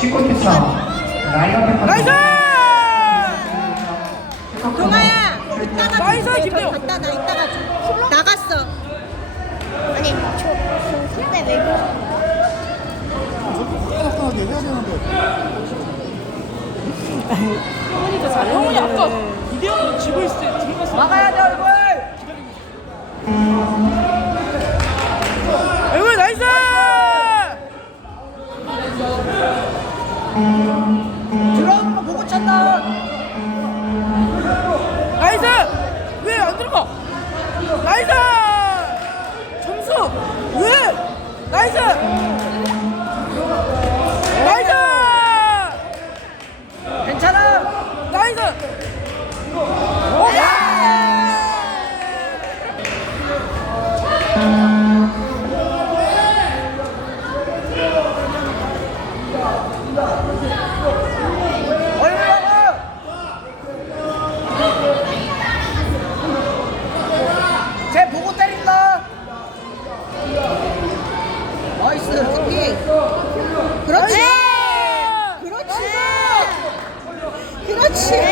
19피차 라이언 페퍼 나이스! 동아야 이따가 나이스. 김대호. 갖다 놔 이따가 줘 나갔어 아니 저 그때 왜 그러는 거야? 깨끗하게 해야 되는데 그러니까 잘 형이 아까 이대형이 지고 있을 때 들어갔어. 막아야 돼 얼굴. 얼굴 나이스! 거 보고 찼다. 나이스! 왜 안 들어가? 나이스! 점수! 왜? 나이스! 나이스! 괜찮아! 나이스! 오케이! 그렇지. 나이스! 그렇지. 그렇지